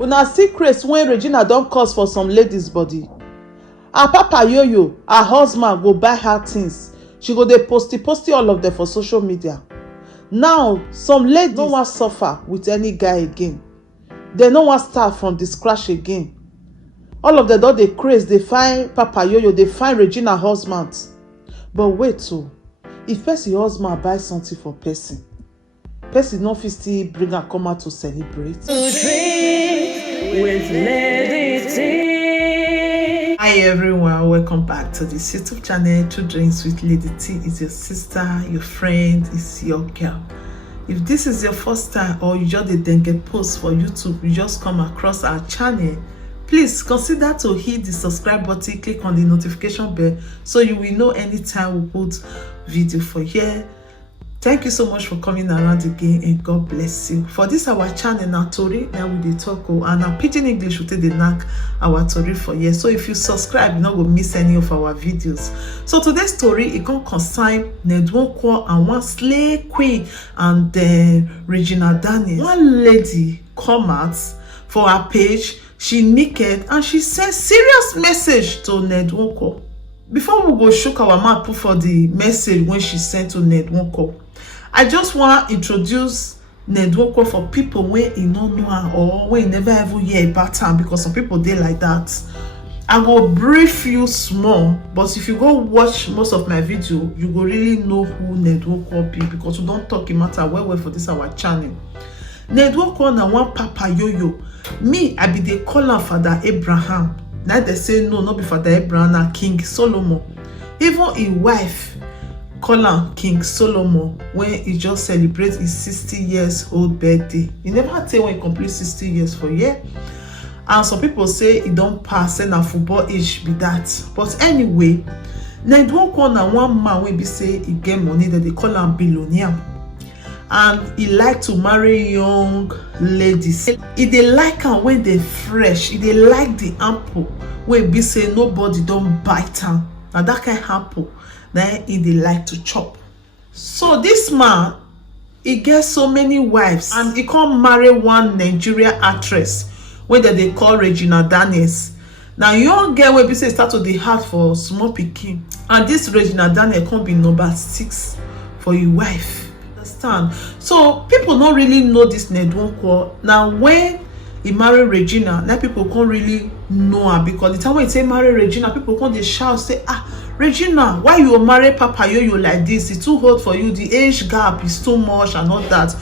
Una see craze when Regina don cause for some ladies body. Her papa Yoyo, her husband go buy her things. She go dey posty all of them for social media. Now some ladies no wan suffer with any guy again. They no wan start from the scratch again. All of them don dey craze, dey find papa Yoyo, dey find Regina husband. But wait o, if person husband buy something for person no fit still bring her come out to celebrate. With Lady T. Hi everyone, welcome back to this YouTube channel. Two Drinks with Lady T is your sister, your friend, is your girl. If this is your first time or you just didn't get post for YouTube, you just come across our channel, please consider to hit the subscribe button, click on the notification bell so you will know anytime we put video for here. Thank you so much for coming around again and God bless you. For this our channel now Tori, now we dey talk and our pidgin English will take the knack our Tori for here. So if you subscribe, you not go miss any of our videos. So today's story it can concern Nedwoko and one slay queen and Regina Daniels. One lady come out for her page, she naked and she sent serious message to Nedwoko. Before we go shook our mouth put for the message when she sent to Nedwoko, I just want to introduce Nedwoko for people where you don't know her or where you never ever hear about her, because some people they like that. I will brief you small, but if you go watch most of my video, you go really know who Nedwoko be, because we don't talk matter well for this our channel. Nedwoko na one papa Yoyo. Me, I be the call her Father Abraham. Now they say no, not be Father Abraham, na King Solomon. Even his wife call him King Solomon when he just celebrates his 60 years old birthday. He never tell when he complete 60 years for year. And some people say he don't pass and a football age be that. But anyway, Nedwoko na one man when be say he get money that they call him billionaire. And he like to marry young ladies. He dey like am when they fresh. He dey like the apple when be say nobody don't bite am. Now that kind of apple that he dey like to chop. So this man, he gets so many wives and he can't marry one Nigerian actress when they call Regina Daniels. Now young girl when be say start to the heart for small pikin, and this Regina Daniels can't be number 6 for your wife. Understand? So people don't really know this Nedwoko. Now when he marry Regina, now people can't really know her, because the time when he say marry Regina, people can't they shout say, Regina, why you marry Papa Yoyo like this? It's too hot for you. The age gap is too much and all that.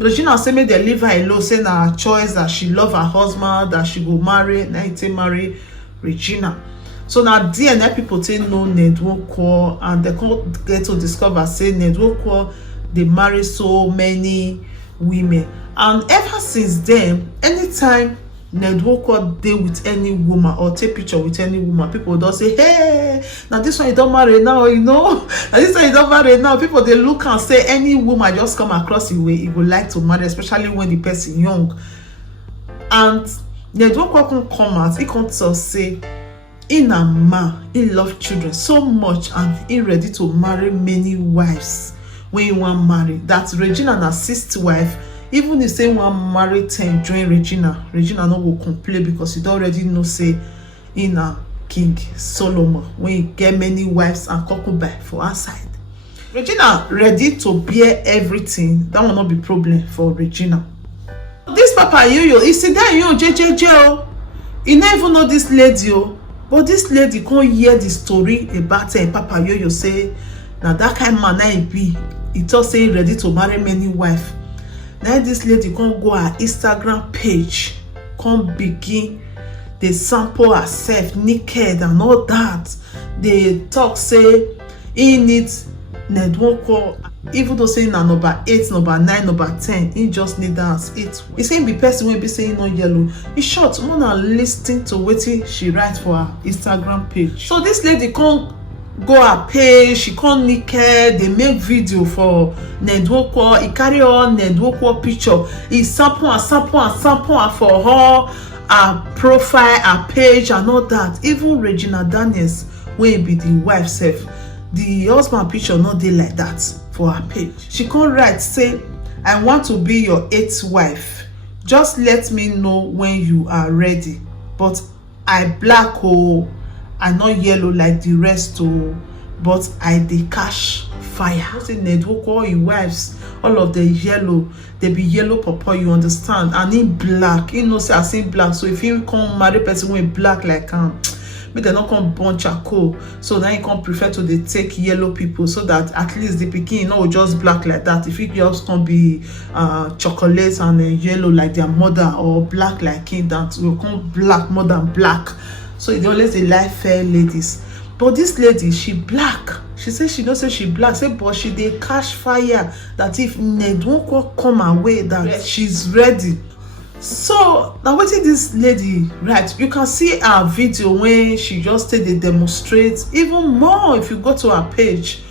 Regina say make they leave her alone, say na her choice, that she love her husband, that she go marry. Now he say marry Regina. So now DNA people say no Nedwoko, and they can't get to discover say Nedwoko they marry so many women. And ever since then, anytime Nedwoko dey with any woman or take picture with any woman, people don't say, hey, now this one you don't marry now, you know. Now this one you don't marry now. People they look and say any woman just come across the way he would like to marry, especially when the person young. And Nedwoko can come out, he can say in a man, he love children so much and he ready to marry many wives. When you want marry, that's Regina na 6th wife. Even if say one marry 10 join Regina no will complain, because you already know say in a King Solomon when you get many wives and concubines for our side. Regina ready to bear everything. That will not be problem for Regina. This Papa Yoyo, he sit there yo JJJ. He never even know this lady, but this lady can't hear the story about Papa Yoyo say now that kind of man I be. He just say ready to marry many wives. Now this lady can't go her Instagram page, can't begin they sample herself naked and all that. They talk say he needs Nedwoko, even though saying na number 8, number 9, number 10, he just need that 8. He saying be person will be saying no yellow. In short, one are listening to what she write for her Instagram page. So this lady can't go her page, she come naked, they make video for Nedwoko, he carry on Nedwoko picture, he sample her for her profile, her page and all that. Even Regina Daniels will be the wife self, the husband picture not dey like that for her page. She come write say, I want to be your 8th wife. Just let me know when you are ready. But I black oh, I not yellow like the rest oh, but I dey catch fire. I say Nedwoko, his wives, all of the yellow, they be yellow papa, you understand? And in black, you know say I say black. So if you come marry person with black like but they not come burn charcoal, so now you can prefer to they take yellow people, so that at least the pikin no just black like that. If it just can be chocolate and yellow like their mother, or black like him, that will come black more than black. So they always they like fair ladies. But this lady, she black. She says she don't say she black, say but she dey catch fire that if Nedwoko come away, that she's ready. So now wetin this lady right, you can see her video when she just dey demonstrate even more if you go to her page.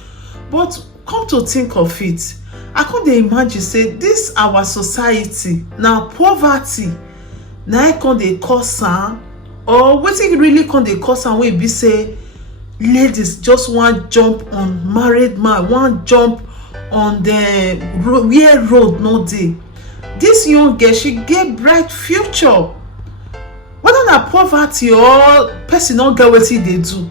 But come to think of it, I can't imagine say this our society now poverty now can dey cause am, or wetin really can dey cause am wey be say ladies just want jump on married man, want jump on the where road no dey. This young girl, she get bright future, whether na poverty or person not get wetin dey do.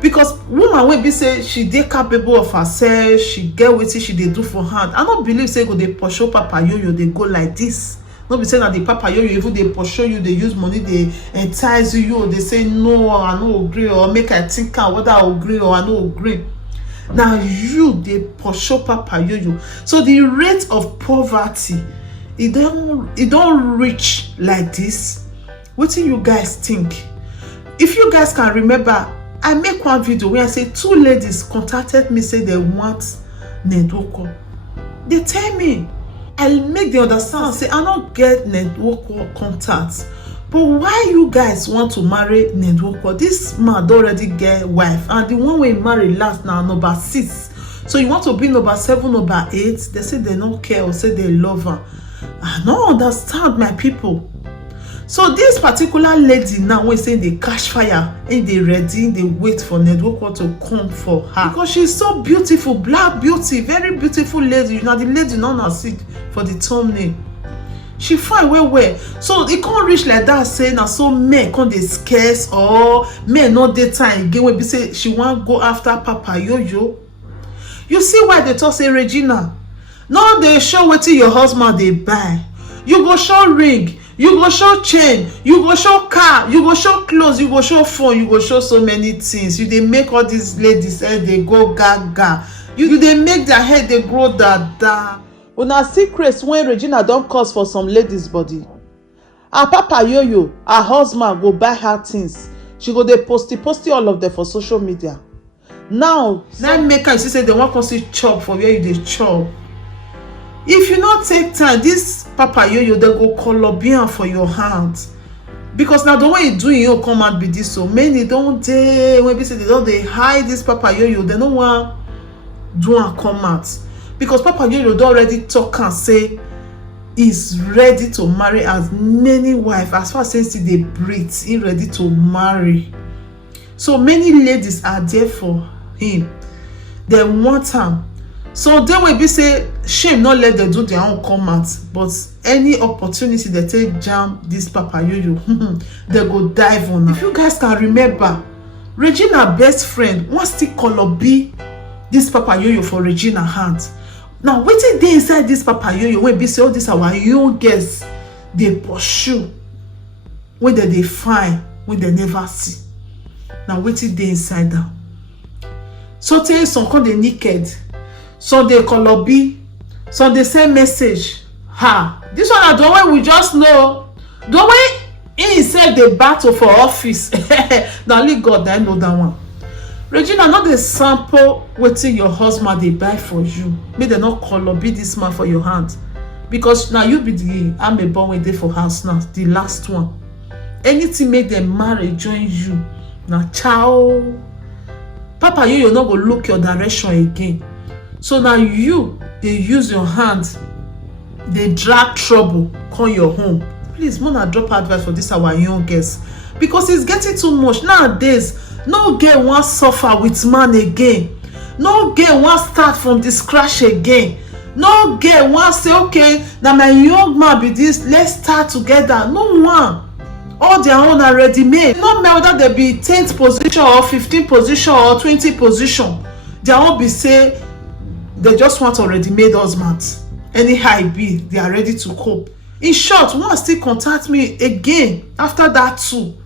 Because woman wey be say she dey capable of herself, she get wetin she dey do for hand. I don't believe say go dey pursue Papa Yoyo, they go like this. No be say that the Papa Yoyo even they pursue you, they use money, they entice you, they say no, I no agree, or make I think whether I agree or I no agree. Now you they pursue Papa Yoyo. So the rate of poverty, it don't reach like this. What do you guys think? If you guys can remember, I make one video where I say 2 ladies contacted me, say they want Nedwoko. They tell me, I make them understand, say I don't get Nedwoko contacts. But why you guys want to marry Nedwoko? This man already get wife, and the one we marry last now number 6. So you want to be number 7, number 8? They say they don't care or say they love her. I don't understand, my people. So this particular lady now, when say they catch fire and they ready, they wait for Nedwoko to come for her because she's so beautiful, black beauty, very beautiful lady. You know the lady not see for the thumbnail. She fine well. So it can't reach like that saying now so men can't they scarce or men not dey time again when be say she want go after Papa Yoyo. You see why they talk say Regina? No, they show what your husband they buy. You go show ring, you go show chain, you go show car, you go show clothes, you go show phone, you go show so many things. You they make all these ladies head they go gaga. You they make their head they grow dada. Una secrets when Regina don't cause for some ladies body. Her Papa Yoyo, her husband go buy her things. She go they posty all of them for social media. Now make her say they want to see chop for where you they chop. If you not take time, this Papa Yoyo they go Colombian for your hands. Because now the way you do you come out be this, so many don't they when we say they hide this Papa Yoyo, they don't want do and come out. Because Papa Yoyo already talk and say he's ready to marry as many wives as far as they breathe, he ready to marry. So many ladies are there for him. They want him. So they will be say shame not let them do their own comments, but any opportunity they take jam this Papa Yoyo, they go dive on her. If you guys can remember, Regina best friend wants to Colobi this Papa Yoyo for Regina hand. Now wetin dey inside this Papa Yoyo when be say all this our young girls they pursue when they find when they never see. Now wetin dey inside them? So tell some call they naked. So they Colobi, so they send message. This one are the way we just know. The way he said the battle for office. Now only God I know that one. Regina, not the sample waiting your husband they buy for you. May they not Colobi this man for your hand. Because now you be the I'm born with for house now, the last one. Anything make them marry join you. Now ciao. Papa you not go look your direction again. So now you, they use your hand, they drag trouble, call your home. Please, Mona drop advice for this our young girls. Because it's getting too much. Nowadays, no girl wants suffer with man again. No girl wants start from the scratch again. No girl wan say okay na my young man be this, let's start together. No one. All their own are ready made. No matter whether they be 10th position or 15th position or 20th position, their own be say they just want already made husbands. Anyhow e be, they are ready to cope. In short, one still contact me again after that too.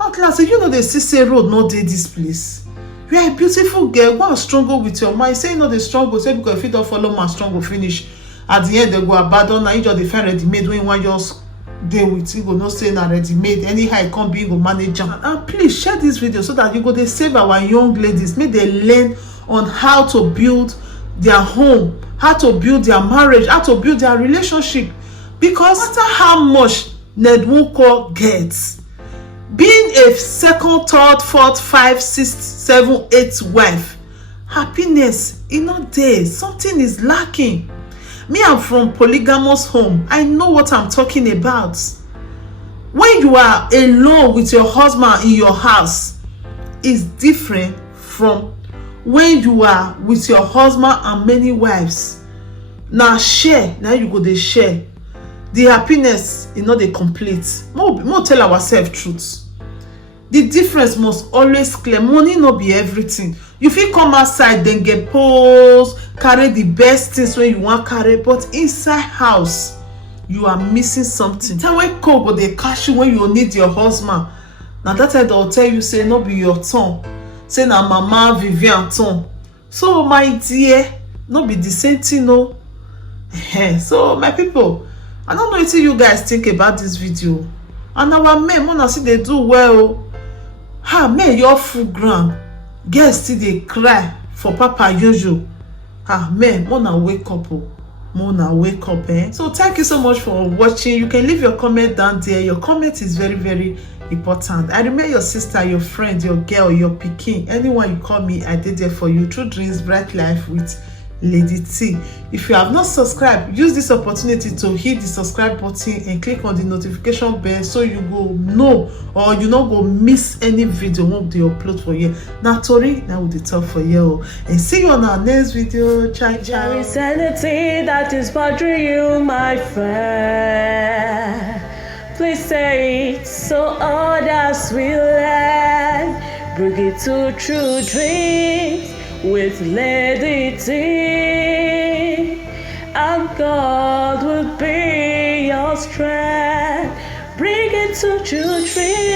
At last, you know they still say road no dey this place. You are a beautiful girl, go and struggle with your mind. Say you know the struggle, say because if you don't follow my struggle finish, at the end they go abandon. Now you just dey find ready made when you wan just dey with, you go no say na ready made. Anyhow e come be, you go manage am. And please share this video so that you go dey save our young ladies, make they learn on how to build their home, how to build their marriage, how to build their relationship. Because no matter how much Ned Nwoko gets, being a second, third, fourth, 5, 6, 7, 8 wife, happiness e no dey. Something is lacking. Me, I'm from polygamous home. I know what I'm talking about. When you are alone with your husband in your house, is different from when you are with your husband and many wives. Now share, now you go dey share. The happiness is not dey complete. More tell ourselves truth. The difference must always clear. Money no be everything. You fit come outside then get pose, carry the best things when you want carry, but inside house you are missing something. Time when cold go dey catch you when you need your husband, now that time they'll tell you say no be your turn, say na mama Vivian turn. So my dear, no be the same thing no. So my people, I don't know what you guys think about this video. And our men, when I see they do well, men your full ground, girls still they cry for Papa Yoyo. Men, mona wake up, mona wake up. So thank you so much for watching. You can leave your comment down there. Your comment is very, very important. I remain your sister, your friend, your girl, your pikin, anyone you call me, I did there for you. True Dreams Bright Life with Lady T. If you have not subscribed, use this opportunity to hit the subscribe button and click on the notification bell so you go know or you not go miss any video won't they upload for you. Now Tori, now with the talk for you. And see you on our next video. Ciao, ciao. There is anything that is bothering you, my friend. Please say it so others will learn. Bring it to True Dreams with Lady T, and God will be your strength. Bring it to True Dreams.